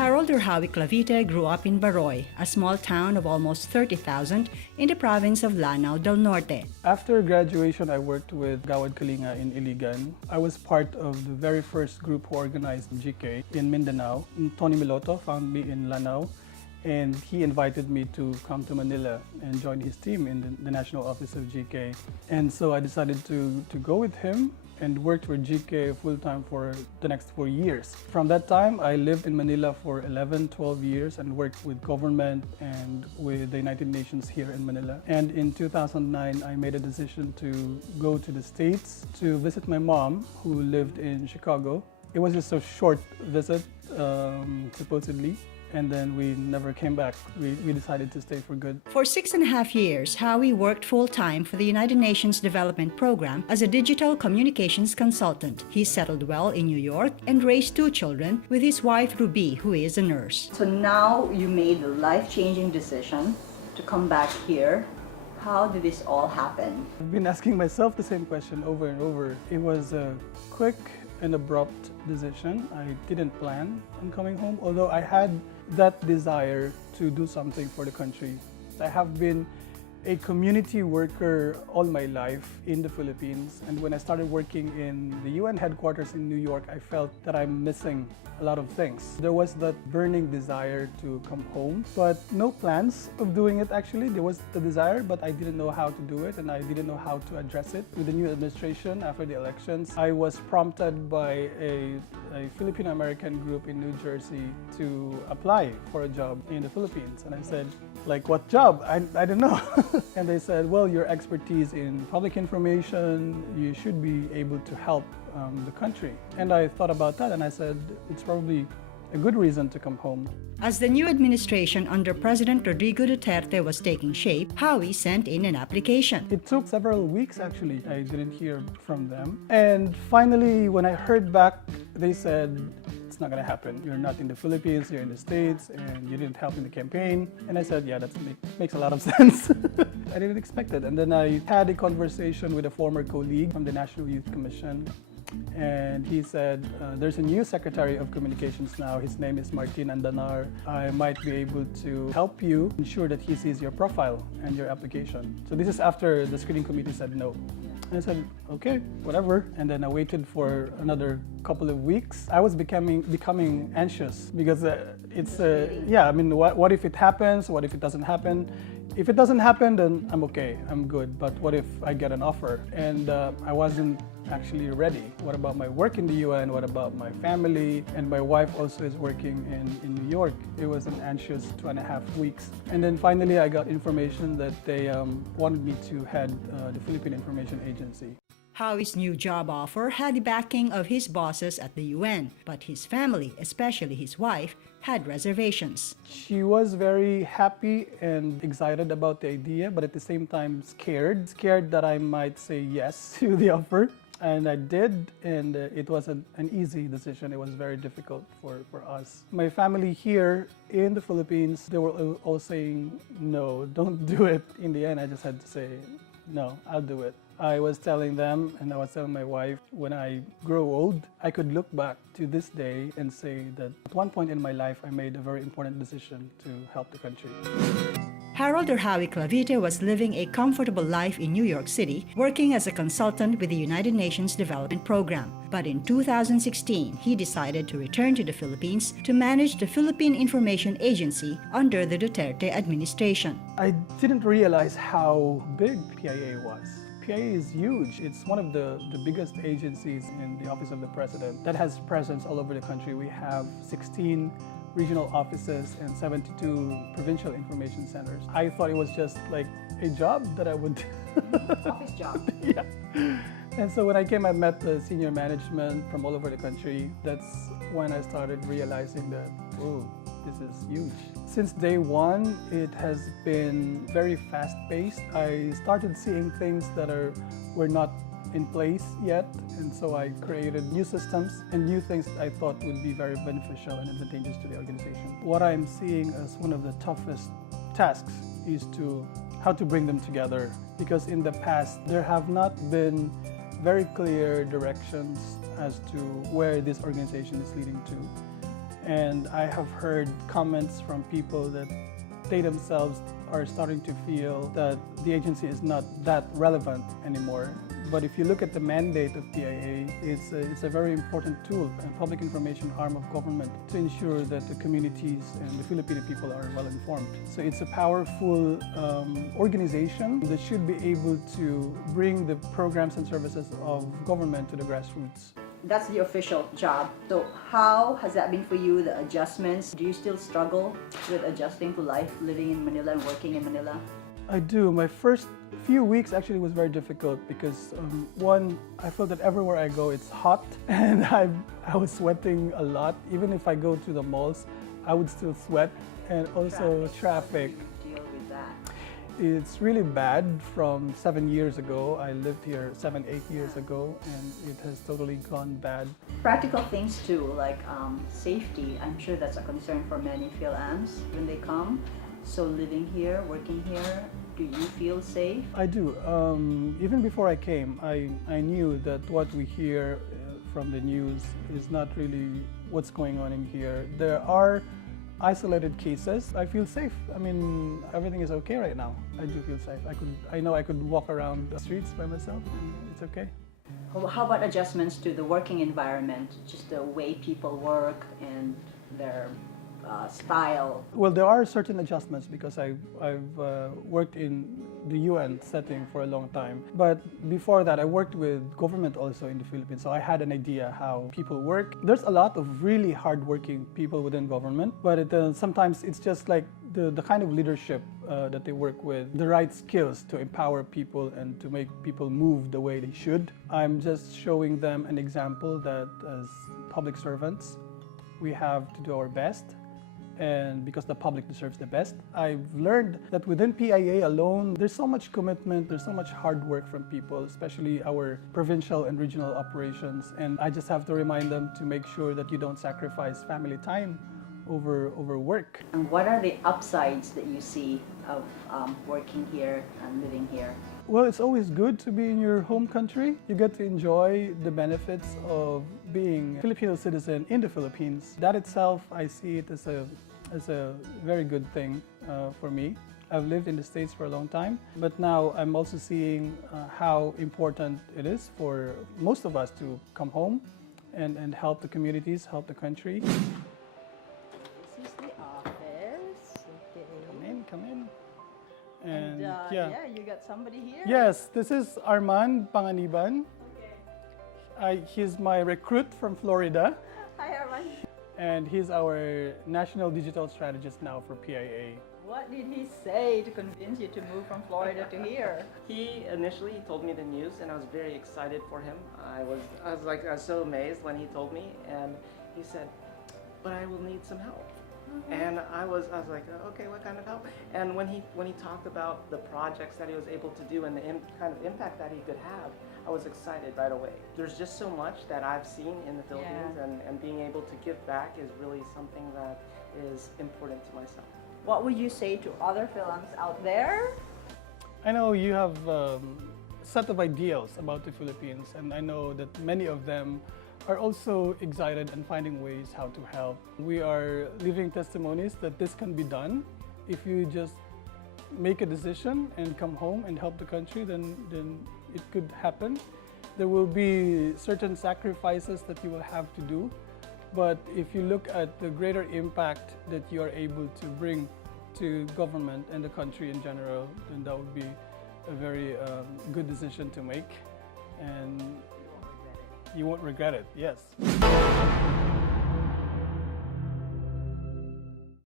Harold or Howie Clavite grew up in Baroy, a small town of almost 30,000 in the province of Lanao del Norte. After graduation, I worked with Gawad Kalinga in Iligan. I was part of the very first group who organized GK in Mindanao. Tony Miloto found me in Lanao, and he invited me to come to Manila and join his team in the National Office of GK. And so I decided to go with him and worked for GK full-time for the next 4 years. From that time, I lived in Manila for 11, 12 years and worked with government and with the United Nations here in Manila. And in 2009, I made a decision to go to the States to visit my mom, who lived in Chicago. It was just a short visit, supposedly. And then we never came back. We decided to stay for good. For 6.5 years, Howie worked full-time for the United Nations Development Program as a digital communications consultant. He settled well in New York and raised 2 children with his wife Ruby, who is a nurse. So now you made the life-changing decision to come back here. How did this all happen? I've been asking myself the same question over and over. It was a quick and abrupt decision. I didn't plan on coming home, although I had that desire to do something for the country. I have been a community worker all my life in the Philippines, and when I started working in the UN headquarters in New York, I felt that I'm missing a lot of things. There was that burning desire to come home, but no plans of doing it actually. There was the desire, but I didn't know how to do it, and I didn't know how to address it. With the new administration after the elections, I was prompted by a Filipino-American group in New Jersey to apply for a job in the Philippines. And I said, like, what job? I don't know. And they said, well, your expertise in public information, you should be able to help the country. And I thought about that, and I said, it's probably a good reason to come home. As the new administration under President Rodrigo Duterte was taking shape, Howie sent in an application. It took several weeks, actually. I didn't hear from them. And finally, when I heard back, they said, it's not going to happen. You're not in the Philippines, you're in the States, and you didn't help in the campaign. And I said, yeah, that makes a lot of sense. I didn't expect it. And then I had a conversation with a former colleague from the National Youth Commission. And he said, there's a new Secretary of Communications now. His name is Martin Andanar. I might be able to help you ensure that he sees your profile and your application. So this is after the screening committee said no. And I said, okay, whatever. And then I waited for another couple of weeks. I was becoming anxious because yeah, I mean, what if it happens? What if it doesn't happen? If it doesn't happen, then I'm okay, I'm good. But what if I get an offer? And I wasn't actually ready. What about my work in the UN? What about my family? And my wife also is working in New York. It was an anxious 2.5 weeks. And then finally I got information that they wanted me to head the Philippine Information Agency. Howie's new job offer had the backing of his bosses at the UN, but his family, especially his wife, had reservations. She was very happy and excited about the idea, but at the same time scared that I might say yes to the offer. And I did, and it wasn't an easy decision. It was very difficult for us. My family here in the Philippines, they were all saying, no, don't do it. In the end, I just had to say, no, I'll do it. I was telling them, and I was telling my wife, when I grow old, I could look back to this day and say that at one point in my life, I made a very important decision to help the country. Harold or Howie Clavite was living a comfortable life in New York City, working as a consultant with the United Nations Development Program. But in 2016, he decided to return to the Philippines to manage the Philippine Information Agency under the Duterte administration. I didn't realize how big PIA was. PIA is huge. It's one of the biggest agencies in the Office of the President that has presence all over the country. We have 16 regional offices and 72 provincial information centers. I thought it was just like a job that I would Office job. Yeah. And so when I came, I met the senior management from all over the country. That's when I started realizing that, oh, this is huge. Since day one, it has been very fast-paced. I started seeing things that were not in place yet, and so I created new systems and new things that I thought would be very beneficial and advantageous to the organization. What I'm seeing as one of the toughest tasks is how to bring them together, because in the past there have not been very clear directions as to where this organization is leading to. And I have heard comments from people that they themselves are starting to feel that the agency is not that relevant anymore. But if you look at the mandate of PIA, it's a very important tool, a public information arm of government to ensure that the communities and the Filipino people are well informed. So it's a powerful organization that should be able to bring the programs and services of government to the grassroots. That's the official job. So how has that been for you, the adjustments? Do you still struggle with adjusting to life living in Manila and working in Manila? I do. My first few weeks actually was very difficult because one, I felt that everywhere I go it's hot and I was sweating a lot. Even if I go to the malls, I would still sweat, and also traffic. How do you deal with that? It's really bad. From 7 years ago, I lived here 7, 8 years ago, and it has totally gone bad. Practical things too, like safety. I'm sure that's a concern for many Fil-Ams when they come. So living here, working here, do you feel safe? I do. Even before I came, I knew that what we hear from the news is not really what's going on in here. There are isolated cases. I feel safe. I mean, everything is okay right now. I do feel safe. I know I could walk around the streets by myself, and it's okay. How about adjustments to the working environment, just the way people work and their style? Well, there are certain adjustments because I've worked in the UN setting for a long time. But before that, I worked with government also in the Philippines, so I had an idea how people work. There's a lot of really hardworking people within government, but sometimes it's just like the kind of leadership that they work with, the right skills to empower people and to make people move the way they should. I'm just showing them an example that as public servants, we have to do our best, and because the public deserves the best. I've learned that within PIA alone, there's so much commitment, there's so much hard work from people, especially our provincial and regional operations, and I just have to remind them to make sure that you don't sacrifice family time over work. And what are the upsides that you see of working here and living here? Well, it's always good to be in your home country. You get to enjoy the benefits of being a Filipino citizen in the Philippines. That itself, I see it as a very good thing for me. I've lived in the States for a long time, but now I'm also seeing how important it is for most of us to come home and help the communities, help the country. This is the office. Okay. Come in. And yeah, you got somebody here? Yes, this is Armand Panganiban. Okay. He's my recruit from Florida, Hi, Arman. and he's our national digital strategist now for PIA. What did he say to convince you to move from Florida to here? He initially told me the news, and I was very excited for him. I was so amazed when he told me, and he said, "But I will need some help." And I was like, okay, what kind of help? And when he talked about the projects that he was able to do and the kind of impact that he could have, I was excited right away. There's just so much that I've seen in the Philippines, and being able to give back is really something that is important to myself. What would you say to other Fil-Ams out there? I know you have a set of ideals about the Philippines, and I know that many of them are also excited and finding ways how to help. We are living testimonies that this can be done. If you just make a decision and come home and help the country, then it could happen. There will be certain sacrifices that you will have to do, but if you look at the greater impact that you are able to bring to government and the country in general, then that would be a very good decision to make, and you won't regret it, yes.